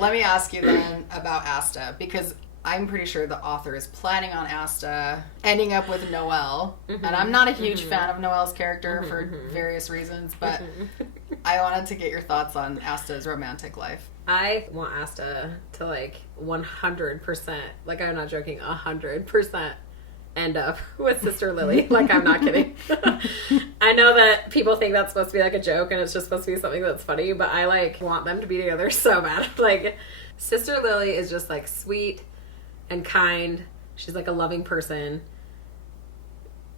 Let me ask you then about Asta, because I'm pretty sure the author is planning on Asta ending up with Noelle. And I'm not a huge fan of Noelle's character for various reasons, but I wanted to get your thoughts on Asta's romantic life. I want Asta to, like, 100%, like, I'm not joking, 100% end up with Sister Lily. Like, I'm not kidding. I know that people think that's supposed to be, like, a joke and it's just supposed to be something that's funny, but I, like, want them to be together so bad. Like, Sister Lily is just, like, sweet and kind. She's, like, a loving person.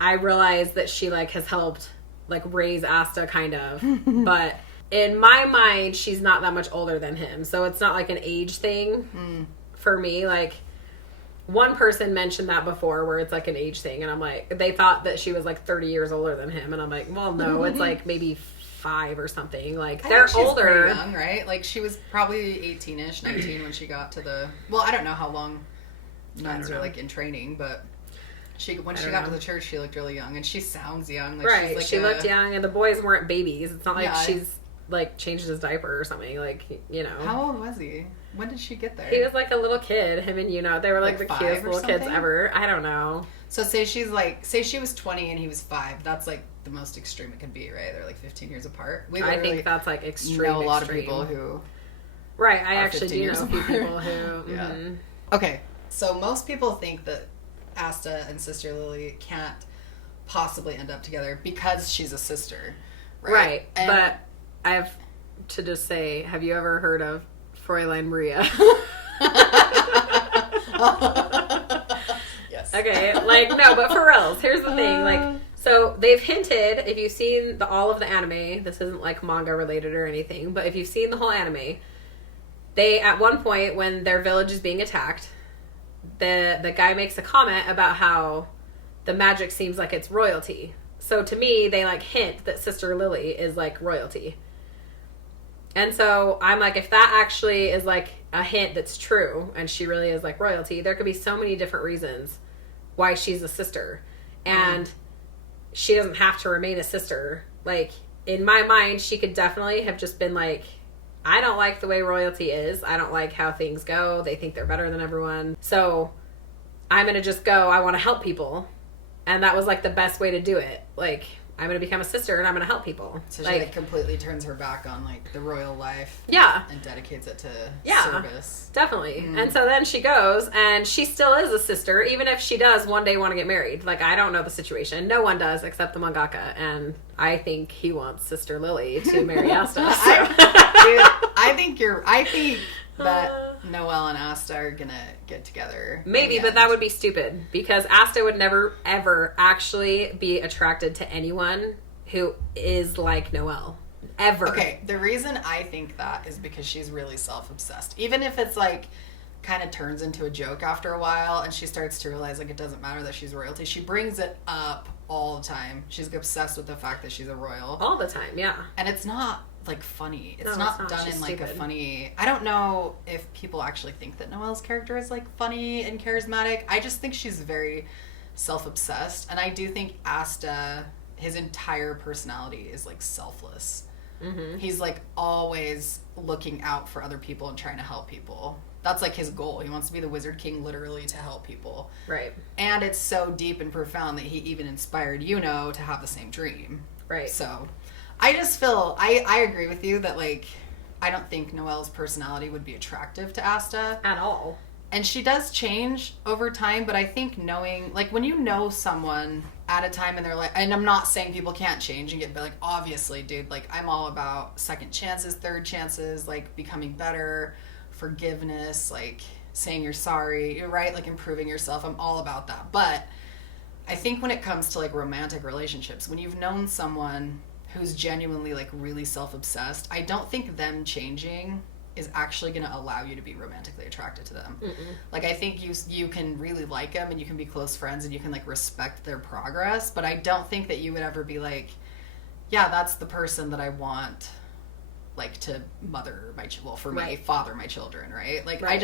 I realize that she, like, has helped, like, raise Asta, kind of, but in my mind, she's not that much older than him, so it's not, like, an age thing for me. Like, one person mentioned that before, where it's, like, an age thing, and I'm like, they thought that she was, like, 30 years older than him, and I'm like, well, no, it's, like, maybe 5 or something. Like, they're older. Pretty young, right? Like, she was probably 18-ish, 19 when she got to the... Well, I don't know how long nuns are, like, in training, but... When she got to the church, she looked really young, and she sounds young. Like, right, she's like she looked young, and the boys weren't babies. It's not like she's, like, changed his diaper or something, like, you know. How old was he? When did she get there? He was, like, a little kid, him and they were, like the cutest little kids ever. I don't know. So say she was 20 and he was 5. That's, like, the most extreme it could be, right? They're, like, 15 years apart. I think that's, like, extreme. Know a lot of people who... Right, I actually do know a few people who... Yeah. Okay, so most people think that Asta and Sister Lily can't possibly end up together because she's a sister, right? But I have to just say, have you ever heard of Fräulein Maria? Yes. Okay, like, no, but for reals, here's the thing, like, so they've hinted, if you've seen all of the anime, this isn't, like, manga related or anything, but if you've seen the whole anime, they, at one point, when their village is being attacked, the guy makes a comment about how the magic seems like it's royalty. So to me, they, like, hint that Sister Lily is, like, royalty. And so I'm like, if that actually is, like, a hint that's true, and she really is, like, royalty, there could be so many different reasons why she's a sister. And she doesn't have to remain a sister. Like, in my mind, she could definitely have just been like, I don't like the way royalty is. I don't like how things go. They think they're better than everyone. So I'm going to just go. I want to help people. And that was, like, the best way to do it. Like, I'm going to become a sister and I'm going to help people. So she, like, completely turns her back on, like, the royal life. Yeah. And dedicates it to service. Definitely. And so then she goes, and she still is a sister, even if she does one day want to get married. Like, I don't know the situation. No one does except the mangaka. And I think he wants Sister Lily to marry Asta. I think that Noelle and Asta are gonna get together. Maybe, but that would be stupid, because Asta would never, ever actually be attracted to anyone who is like Noelle. Ever. Okay, the reason I think that is because she's really self-obsessed. Even if it's, like, kind of turns into a joke after a while and she starts to realize, like, it doesn't matter that she's royalty. She brings it up all the time. She's obsessed with the fact that she's a royal. All the time, yeah. And it's not, like, funny. It's No, not done She's in, like, stupid. a funny... I don't know if people actually think that Noelle's character is, like, funny and charismatic. I just think she's very self-obsessed. And I do think Asta, his entire personality is, like, selfless. Mm-hmm. He's, like, always looking out for other people and trying to help people. That's, like, his goal. He wants to be the Wizard King, literally, to help people. Right. And it's so deep and profound that he even inspired Yuno to have the same dream. Right. So, I just feel... I agree with you that, like, I don't think Noelle's personality would be attractive to Asta. At all. And she does change over time, but I think knowing... Like, when you know someone at a time and they're like... And I'm not saying people can't change and get... But, like, obviously, dude, like, I'm all about second chances, third chances, like, becoming better... forgiveness, like saying you're sorry, right? Like improving yourself. I'm all about that. But I think when it comes to like romantic relationships, when you've known someone who's genuinely like really self-obsessed, I don't think them changing is actually going to allow you to be romantically attracted to them. Mm-mm. Like I think you can really like them and you can be close friends and you can like respect their progress, but I don't think that you would ever be like, yeah, that's the person that I want like to mother my father my children, right? Like right.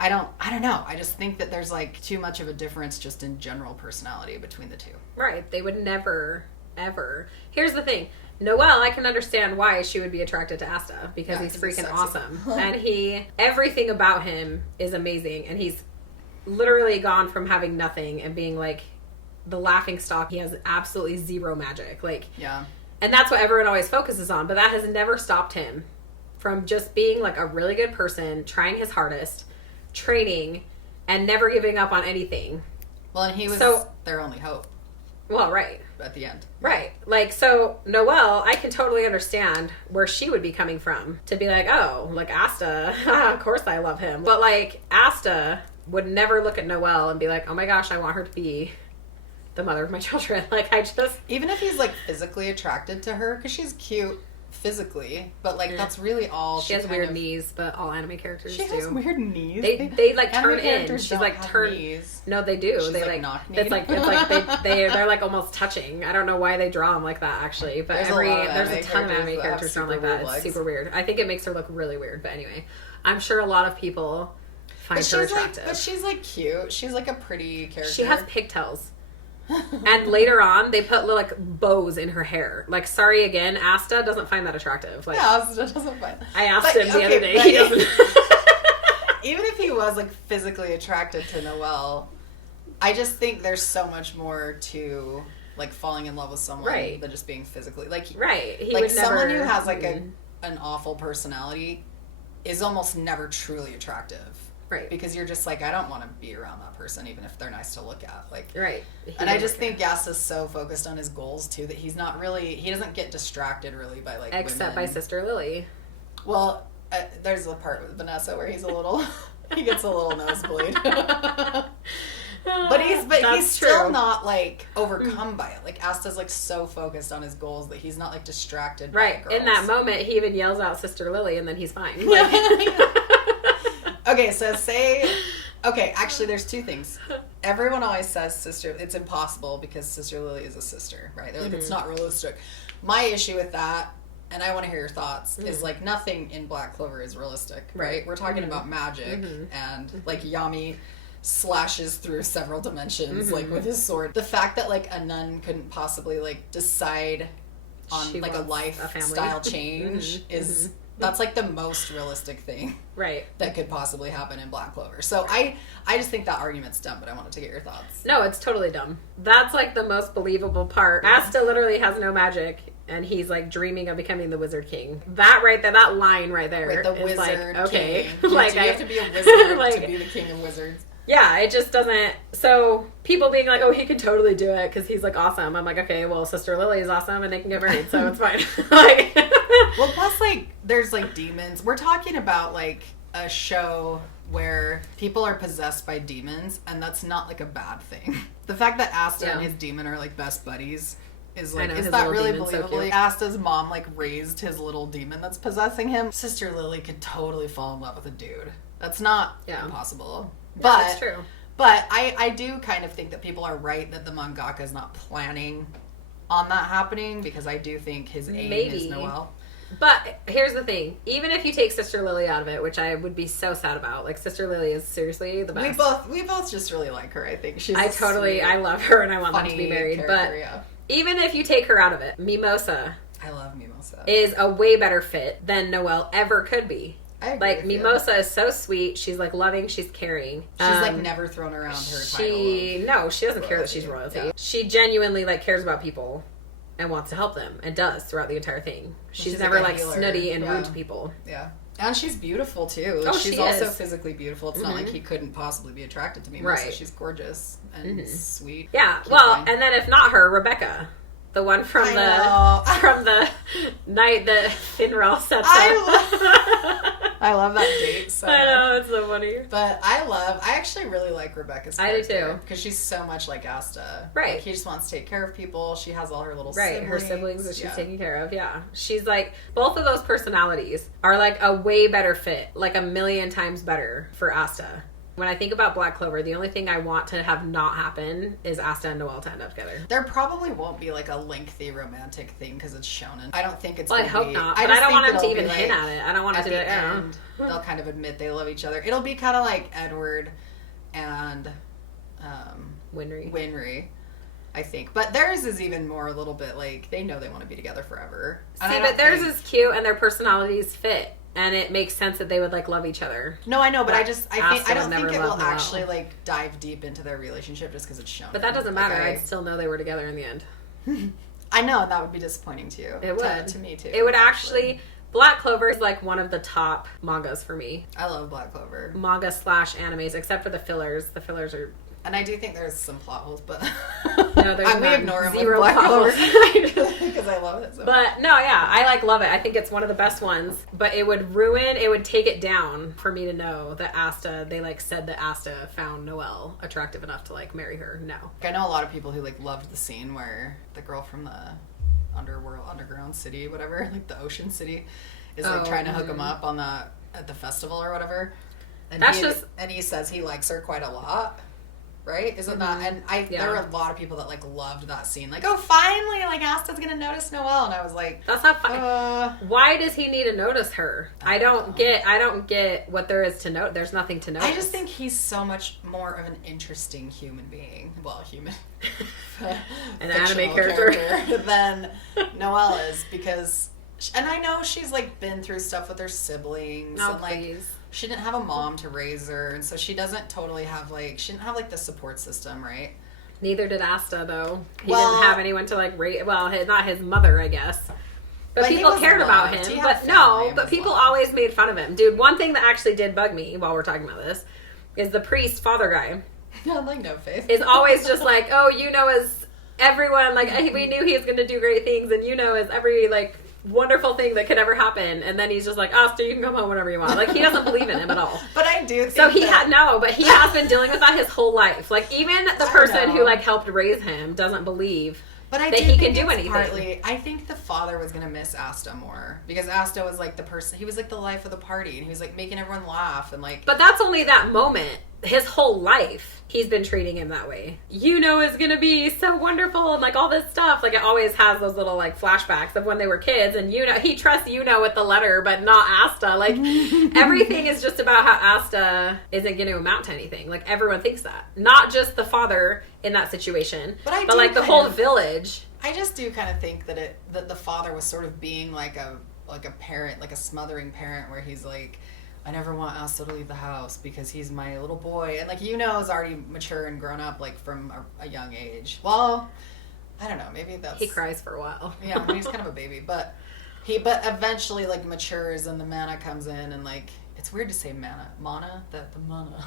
I don't know. I just think that there's like too much of a difference just in general personality between the two. Right. They would never ever. Here's the thing. Noelle, I can understand why she would be attracted to Asta, because he's freaking awesome. And everything about him is amazing. And he's literally gone from having nothing and being like the laughing stock. He has absolutely zero magic. Like, yeah. And that's what everyone always focuses on. But that has never stopped him from just being like a really good person, trying his hardest, training, and never giving up on anything. Well, and he was their only hope. Well, right. At the end. Right. Like, so Noelle, I can totally understand where she would be coming from. To be like, oh, like Asta, of course I love him. But like, Asta would never look at Noelle and be like, oh my gosh, I want her to be the mother of my children. Like, I just... Even if he's like physically attracted to her, because she's cute physically, but like that's really all she has weird knees, but all anime characters do. She has weird knees. They like turn in. She's like turn. Knees. No, they do. She's they like knock it's like they're like almost touching. I don't know why they draw them like that actually, but there's a ton of anime characters drawn like that. It's super weird. I think it makes her look really weird. But anyway, I'm sure a lot of people find her attractive. But she's like cute. She's like a pretty character. She has pigtails. And later on, they put like bows in her hair. Like, sorry again, Asta doesn't find that attractive. Like, yeah, Asta doesn't find that. I asked him the other day. He doesn't. Even if he was like physically attracted to Noelle, I just think there's so much more to like falling in love with someone than just being physically like He like would someone never, who has like an awful personality is almost never truly attractive. Right. Because you're just like, I don't want to be around that person, even if they're nice to look at. Like, right. And I just think Yasta's so focused on his goals, too, that he doesn't get distracted, really, by, like, except women. by Sister Lily. Well, there's a part with Vanessa where he's he gets a little nosebleed. But he's still not, like, overcome by it. Like, Asta's, like, so focused on his goals that he's not, like, distracted by girls. In that moment, he even yells out Sister Lily, and then he's fine. Like, okay, so actually there's two things. Everyone always says it's impossible because Sister Lily is a sister, right? They're like, it's not realistic. My issue with that, and I want to hear your thoughts, is like nothing in Black Clover is realistic, right? We're talking about magic, and like Yami slashes through several dimensions, like with his sword. The fact that like a nun couldn't possibly like decide on like a lifestyle change is... That's, like, the most realistic thing that could possibly happen in Black Clover. So I just think that argument's dumb, but I wanted to get your thoughts. No, it's totally dumb. That's, like, the most believable part. Asta literally has no magic, and he's, like, dreaming of becoming the Wizard King. That right there, that line right there the is, Wizard like, okay. King. You have to be a wizard to be the king of wizards. Yeah, it just doesn't... So, people being like, oh, he could totally do it because he's, like, awesome. I'm like, okay, well, Sister Lily is awesome and they can get married, so it's fine. Like... Well, plus, like, there's, like, demons. We're talking about, like, a show where people are possessed by demons, and that's not, like, a bad thing. The fact that Asta and his demon are, like, best buddies is, like, is that really believable? So Asta's mom, like, raised his little demon that's possessing him. Sister Lily could totally fall in love with a dude. That's not impossible. But that's true. But I do kind of think that people are right that the mangaka is not planning on that happening, because I do think his aim is Noelle. But here's the thing. Even if you take Sister Lily out of it, which I would be so sad about, like, Sister Lily is seriously the best. We both just really like her, I think. I love her and I want them to be married. But even if you take her out of it, Mimosa. I love Mimosa. Is a way better fit than Noelle ever could be. I agree like, Mimosa is so sweet. She's, like, loving. She's caring. She's, like, never thrown around her title. No, she doesn't care that she's royalty. Yeah. She genuinely, like, cares about people and wants to help them, and does throughout the entire thing. She's never, like, snooty and rude to people. Yeah. And she's beautiful, too. Oh, she's also physically beautiful. It's not like he couldn't possibly be attracted to Mimosa. Right. She's gorgeous and sweet. Yeah, and then if not her, Rebecca. The one from the night that Finral sets up. I love that date so I know, it's so funny. But I actually really like Rebecca's character. I do too. Because she's so much like Asta. Right. Like, he just wants to take care of people. She has all her little siblings. Right, her siblings that she's taking care of, yeah. She's like, both of those personalities are like a way better fit, like a million times better for Asta. When I think about Black Clover, the only thing I want to have not happen is Asta and Noelle to end up together. There probably won't be like a lengthy romantic thing because it's shonen. I don't think it's I hope not. But I don't want them to even hint at it. I don't want it to be like, they'll kind of admit they love each other. It'll be kind of like Edward and Winry. Winry. I think. But theirs is even more a little bit like they know they want to be together forever. See, but theirs is cute and their personalities fit. And it makes sense that they would, like, love each other. No, I know, but I don't think it will Noelle. actually, like, dive deep into their relationship just because it's shown. But that doesn't matter. I'd still know they were together in the end. I know, and that would be disappointing to you. It would. To me, too. It would actually... Black Clover is, like, one of the top mangas for me. I love Black Clover. Manga / animes, except for the fillers. The fillers are... And I do think there's some plot holes, but no, there's we ignore them zero with Black plot Clover because I love it so much. But no, yeah, I like love it. I think it's one of the best ones. But it would take it down for me to know that Asta, they like said that Asta found Noelle attractive enough to like marry her. No. I know a lot of people who like loved the scene where the girl from the underground city, whatever, like the ocean city, is like trying to hook him up on at the festival or whatever. And he says he likes her quite a lot. Right? Isn't that? And there were a lot of people that like loved that scene. Like, oh, finally, like Asta's gonna notice Noelle, and I was like, that's not fun. Why does he need to notice her? I don't get what there is to note. There's nothing to notice. I just think he's so much more of an interesting human being. Well, an anime character than Noelle is because, and I know she's like been through stuff with her siblings and like. She didn't have a mom to raise her, and so she doesn't totally have, like, she didn't have, like, the support system, right? Neither did Asta, though. He didn't have anyone to, like, raise, well, not his mother, I guess. But people cared about him. But people always made fun of him. Dude, one thing that actually did bug me while we're talking about this is the priest father guy. Like, no faith. Is always just like, oh, as everyone, like, we knew he was going to do great things, and as every, like, wonderful thing that could ever happen, and then he's just like, Asta, you can come home whenever you want. Like, he doesn't believe in him at all. But I do think so he has been dealing with that his whole life. Like, even the person who like helped raise him doesn't believe that he can do anything. Partly, I think the father was gonna miss Asta more because Asta was like the person. He was like the life of the party, and he was like making everyone laugh and like. But that's only that moment. His whole life, he's been treating him that way. Is gonna be so wonderful and like all this stuff. Like it always has those little like flashbacks of when they were kids, and he trusts with the letter, but not Asta. Like everything is just about how Asta isn't going to amount to anything. Like everyone thinks that, not just the father in that situation, but like the whole village. I just do kind of think that the father was sort of being like a parent, like a smothering parent, where he's like, I never want Asta to leave the house because he's my little boy. And like, is already mature and grown up like from a young age. Well, I don't know. Maybe that's... He cries for a while. Yeah, he's kind of a baby. But eventually like matures and the mana comes in and like, it's weird to say mana. Mana? The mana.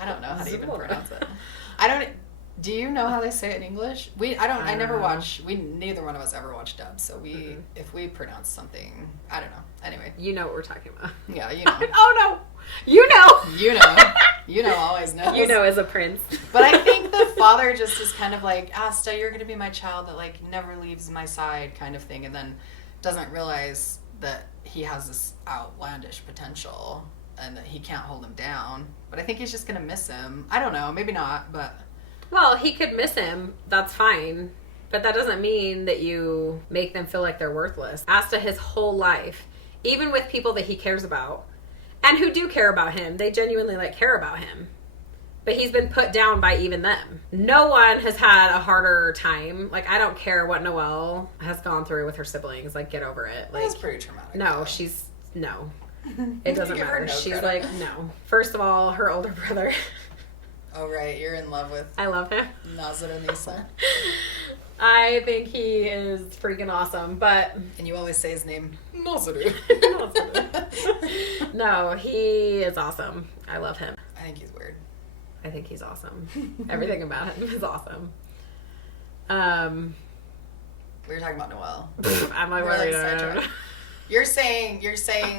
I don't know how to even pronounce it. Do you know how they say it in English? I never watch, neither one of us ever watch dub. So if we pronounce something, I don't know. Anyway. You know what we're talking about. Yeah, you know. Oh no! You know, always knows. As a prince. But I think the father just is kind of like, Asta, you're going to be my child that like never leaves my side kind of thing. And then doesn't realize that he has this outlandish potential and that he can't hold him down. But I think he's just going to miss him. I don't know. Maybe not, but... Well, he could miss him. That's fine. But that doesn't mean that you make them feel like they're worthless. Asta, his whole life, even with people that he cares about, and who do care about him, they genuinely like care about him. But he's been put down by even them. No one has had a harder time. Like, I don't care what Noelle has gone through with her siblings. Like, get over it. Like, that's pretty traumatic. No, no. It doesn't matter. She's credit. Like, no. First of all, her older brother... Oh, right. You're in love with... I love him. Nazar Nisa. I think he is freaking awesome, but... And you always say his name, Nazaru. No, he is awesome. I love him. I think he's weird. I think he's awesome. Everything about him is awesome. We were talking about Noelle. I'm like, what are you doing? You're saying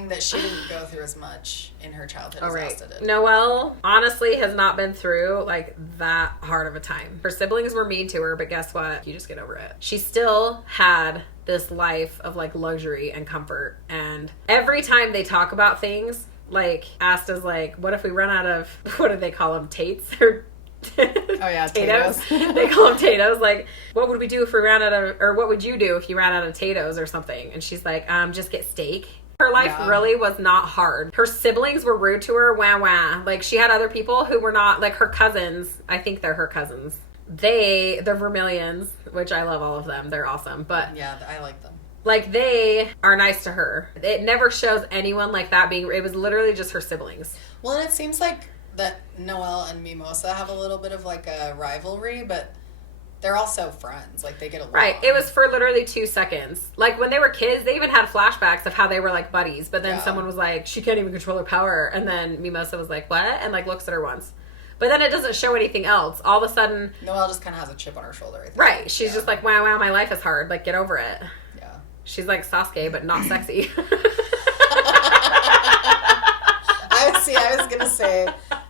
that she didn't go through as much in her childhood as Asta did. Noelle honestly has not been through like that hard of a time. Her siblings were mean to her, but guess what? You just get over it. She still had this life of like luxury and comfort, and every time they talk about things, like Asta's like, what if we run out of, what do they call them, Tates or oh yeah, Tatoes. They call them Tatoes. Like, what would we do if we ran out of, or what would you do if you ran out of Tatoes or something? And she's like, just get steak. Her life really was not hard. Her siblings were rude to her. Wah wah. Like, she had other people who were not, like her cousins. I think they're her cousins. the Vermilions, which I love all of them. They're awesome. But yeah, I like them. like, they are nice to her. It never shows anyone like that being... It was literally just her siblings. Well, and it seems like that Noelle and Mimosa have a little bit of, like, a rivalry, but they're also friends. Like, they get along. Right. It was for literally 2 seconds. Like, when they were kids, they even had flashbacks of how they were, like, buddies. But then someone was like, she can't even control her power. And then Mimosa was like, what? And, like, looks at her once. But then it doesn't show anything else. All of a sudden... Noelle just kind of has a chip on her shoulder, I think. Right. She's just like, wow, my life is hard. Like, get over it. Yeah. She's like Sasuke, but not sexy. I was gonna say,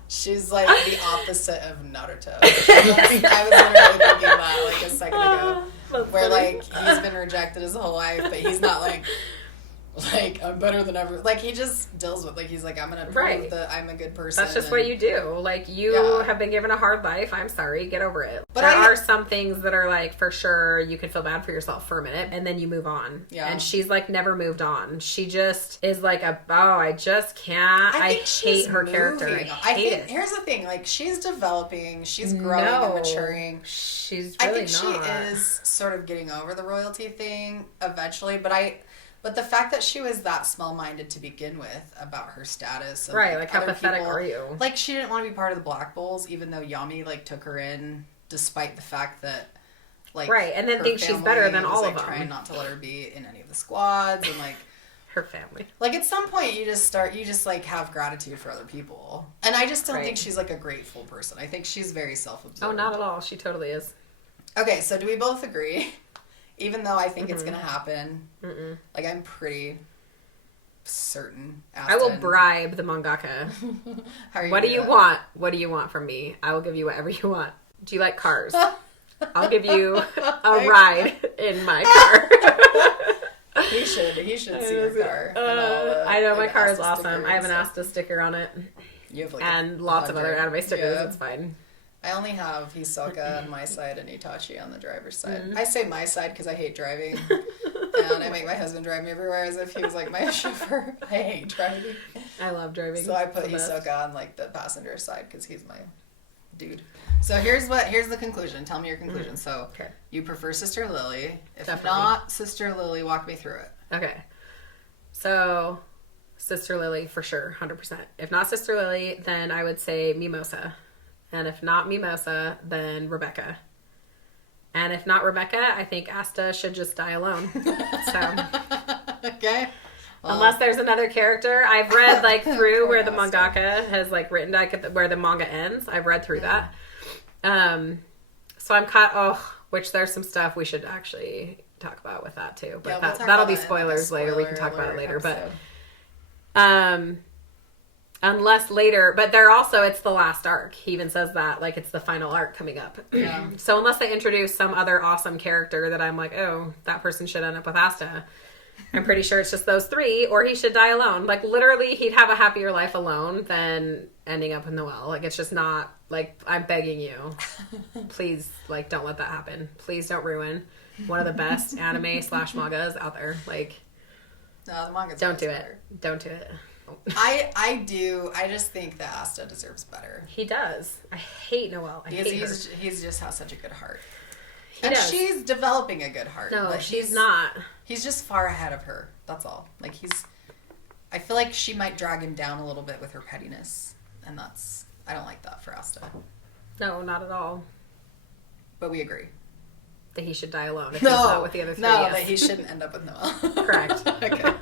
she's like the opposite of Naruto. I was literally thinking that like a second ago. Where like he's been rejected his whole life, but he's not like I'm better than ever. Like he just deals with he's like I'm gonna prove that I'm a good person. That's just what you do. Like you have been given a hard life. I'm sorry, get over it. But there are some things that are like for sure you can feel bad for yourself for a minute and then you move on. Yeah. And she's like never moved on. She just is like I just can't. I hate her character. I hate it. Here's the thing, like she's developing, she's growing and maturing. She's really I think she is sort of getting over the royalty thing eventually, but the fact that she was that small-minded to begin with about her status. And, right, like how pathetic are you? Like, she didn't want to be part of the Black Bulls, even though Yami, like, took her in, despite the fact that, like... Right, and then thinks she's better than all of them. Trying not to let her be in any of the squads, and, like... her family. Like, at some point, you just, like, have gratitude for other people. And I just don't think she's, like, a grateful person. I think she's very self-absorbed. Oh, not at all. She totally is. Okay, so do we both agree... Even though I think it's going to happen. Like, I'm pretty certain. I will bribe the mangaka. What do you want? What do you want from me? I will give you whatever you want. Do you like cars? I'll give you a ride in my car. He should see your car. I know, my car is awesome. I have an Asta sticker on it. You have like and lots of other anime stickers. It's fine. I only have Hisoka on my side and Itachi on the driver's side. I say my side because I hate driving. And I make my husband drive me everywhere as if he was like my chauffeur. I hate driving. I love driving. So I put Hisoka on like the passenger side because he's my dude. So here's the conclusion. Tell me your conclusion. So you prefer Sister Lily. If not Sister Lily, walk me through it. Okay. So Sister Lily for sure, 100%. If not Sister Lily, then I would say Mimosa. And if not Mimosa, then Rebecca. And if not Rebecca, I think Asta should just die alone. So, okay. Well, unless there's another character. I've read like through where the mangaka has like written where the manga ends. I've read through that. So I'm caught, which there's some stuff we should actually talk about with that too. But that'll be spoilers later. We can talk about it later. Episode. But unless later, but they're also, it's the last arc. He even says that, like, it's the final arc coming up. Yeah. So unless they introduce some other awesome character that I'm like, oh, that person should end up with Asta, I'm pretty sure it's just those three, or he should die alone. Like, literally, he'd have a happier life alone than ending up with Noelle. Like, it's just not, like, I'm begging you. Please, like, don't let that happen. Please don't ruin one of the best anime/mangas out there. Like, no, the manga's don't do better. it. Don't do it. I do. I just think that Asta deserves better. He does. I hate Noelle. He's just has such a good heart. He does. She's developing a good heart. No, like, she's not. He's just far ahead of her. That's all. Like I feel like she might drag him down a little bit with her pettiness, and I don't like that for Asta. No, not at all. But we agree that he should die alone. If he's not with the other three. No, that he shouldn't end up with Noelle. Correct. Okay.